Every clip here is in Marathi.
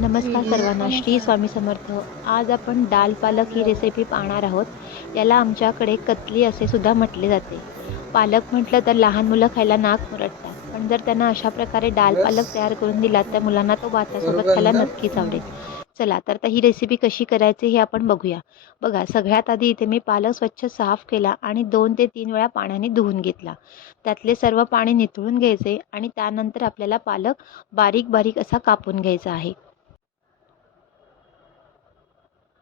नमस्कार सर्वांना. श्री स्वामी समर्थ. आज आपण दाल पालक ही रेसिपी पाहणार आहोत. याला आमच्याकडे कतली असे सुद्धा म्हटले जाते. पालक म्हटलं तर लहान मुलं खायला नाक मुरडतात. पण जर त्यांना अशा प्रकारे दाल पालक तयार करून दिला तर मुलांना तो भातासोबत खायला नक्कीच आवडेल. चला तर ही रेसिपी कशी करायची हे आपण बघूया. बघा सगळ्यात आधी इथे मी पालक स्वच्छ साफ केला आणि दोन ते तीन वेळा पाण्याने धुवून घेतला. त्यातले सर्व पाणी निथळून घ्यायचे आणि त्यानंतर आपल्याला पालक बारीक बारीक असा कापून घ्यायचा आहे.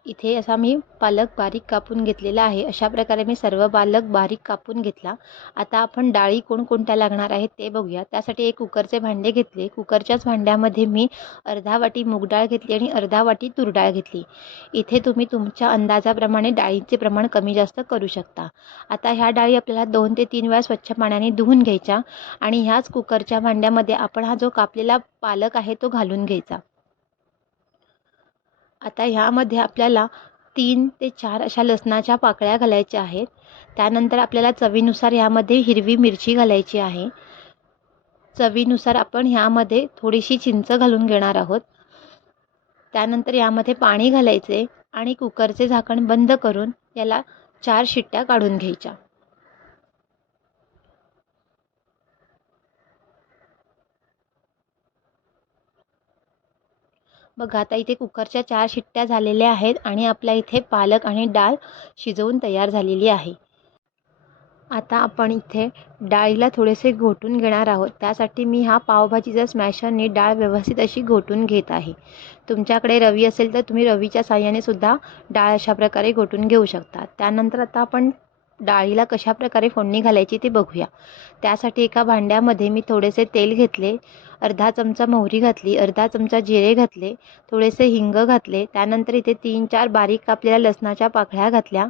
इथे असा मी पालक बारीक कापून घेतलेला आहे. अशा प्रकारे मी सर्व पालक बारीक कापून घेतला. आता आपण डाळी कोणकोणत्या लागणार आहेत ते बघूया. त्यासाठी एक कुकरचे भांडे घेतले. कुकरच्याच भांड्यामध्ये मी अर्धा वाटी मूग डाळ घेतली आणि अर्धा वाटी तूर डाळ घेतली. इथे तुम्ही तुमच्या अंदाजाप्रमाणे डाळीचे प्रमाण कमी जास्त करू शकता. आता ह्या डाळी आपल्याला दोन ते तीन वेळा स्वच्छ पाण्याने धुवून घ्यायच्या आणि ह्याच कुकरच्या भांड्यामध्ये आपण हा जो कापलेला पालक आहे तो घालून घ्यायचा. आता ह्यामध्ये आपल्याला तीन ते चार अशा लसणाच्या पाकळ्या घालायच्या आहेत. त्यानंतर आपल्याला चवीनुसार ह्यामध्ये हिरवी मिरची घालायची आहे. चवीनुसार आपण ह्यामध्ये थोडीशी चिंच घालून घेणार आहोत. त्यानंतर यामध्ये पाणी घालायचे आणि कुकरचे झाकण बंद करून याला चार शिट्ट्या काढून घ्यायच्या. बघा आता इथे कुकरच्या चार शिट्ट्या झालेल्या आहेत आणि आपल्या इथे पालक आणि डाळ शिजवून तयार झालेली आहे. आता आपण इथे डाळीला थोडेसे घोटून घेणार आहोत. त्यासाठी मी हा पावभाजीचा स्मॅशरने डाळ व्यवस्थित अशी घोटून घेत आहे. तुमच्याकडे रवी असेल तर तुम्ही रवीच्या साह्याने सुद्धा डाळ अशा प्रकारे घोटून घेऊ शकता. त्यानंतर आता आपण डाळीला कशा प्रकारे फोडणी घालायची ते बघूया. त्यासाठी एका भांड्यामध्ये मी थोडेसे तेल घेतले. अर्धा चमचा मोहरी घातली अर्धा चमचा जिरे घातले थोडेसे हिंग घातले त्यानंतर इथे तीन चार बारीक कापलेल्या लसणाच्या पाकळ्या घातल्या.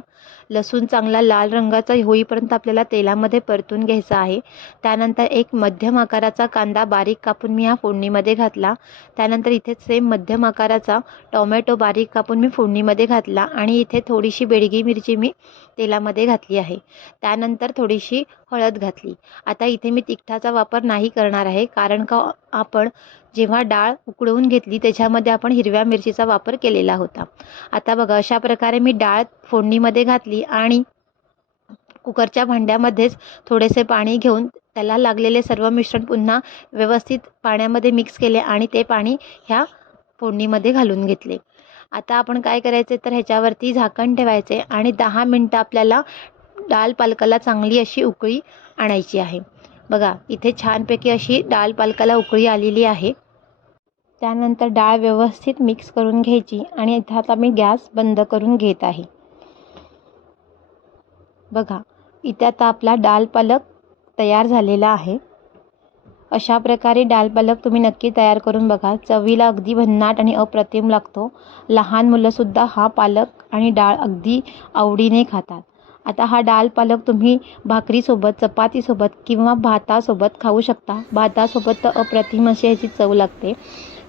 लसूण चांगला लाल रंगाचा होईपर्यंत आपल्याला तेलामध्ये परतून घ्यायचा आहे. त्यानंतर एक मध्यम आकाराचा कांदा बारीक कापून मी ह्या फोडणीमध्ये घातला. त्यानंतर इथे सेम मध्यम आकाराचा टोमॅटो बारीक कापून मी फोडणीमध्ये घातला आणि इथे थोडीशी बेडगी मिरची मी तेलामध्ये घातली आहे. त्यानंतर थोडीशी हळद घातली. आता इथे मी तिखटाचा वापर नाही करणार आहे कारण का आपण जेव्हा डाळ उकळवून घेतली त्याच्यामध्ये आपण हिरव्या मिरचीचा वापर केलेला होता. आता बघा अशा प्रकारे मी डाळ फोडणीमध्ये घातली आणि कुकरच्या भांड्यामध्येच थोडेसे पाणी घेऊन त्याला लागलेले सर्व मिश्रण पुन्हा व्यवस्थित पाण्यामध्ये मिक्स केले आणि ते पाणी ह्या फोडणीमध्ये घालून घेतले. आता आपण काय करायचे तर ह्याच्यावरती झाकण ठेवायचे आणि दहा मिनटं आपल्याला डाल पालकाला चांगली अशी उकळी आणायची आहे. बघा इथे छानपैकी अशी डाळ पालकाला उकळी आलेली आहे. त्यानंतर डाळ व्यवस्थित मिक्स करून घ्यायची आणि इथं आता मी गॅस बंद करून घेत आहे. बघा इथे आता आपला डाळ पालक तयार झालेला आहे. अशा प्रकारे डाळ पालक तुम्ही नक्की तयार करून बघा. चवीला अगदी भन्नाट आणि अप्रतिम लागतो. लहान मुलंसुद्धा हा पालक आणि डाळ अगदी आवडीने खातात. आता हा डाळ पालक तुम्ही भाकरीसोबत चपातीसोबत किंवा भातासोबत खाऊ शकता. भातासोबत तर अप्रतिम अशी ह्याची चव लागते.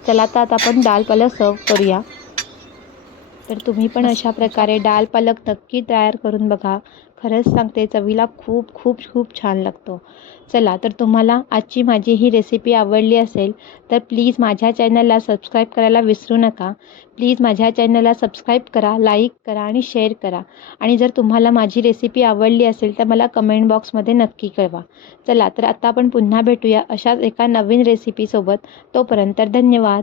चला तर आता आपण डाळ पालक सर्व करूया. तर तुम्ही पण अशा प्रकारे डाळ पालक नक्की तयार करून बघा. खरंच सांगते चवीला खूप खूप खूप छान लागतो. चला तर तुम्हाला आजची माझी ही रेसिपी आवडली असेल तर प्लीज माझ्या चॅनलला सबस्क्राईब करायला विसरू नका. प्लीज माझ्या चॅनलला सबस्क्राईब करा लाईक करा आणि शेअर करा. आणि जर तुम्हाला माझी रेसिपी आवडली असेल तर मला कमेंट बॉक्समध्ये नक्की कळवा. चला तर आता आपण पुन्हा भेटूया अशाच एका नवीन रेसिपीसोबत तोपर्यंत धन्यवाद.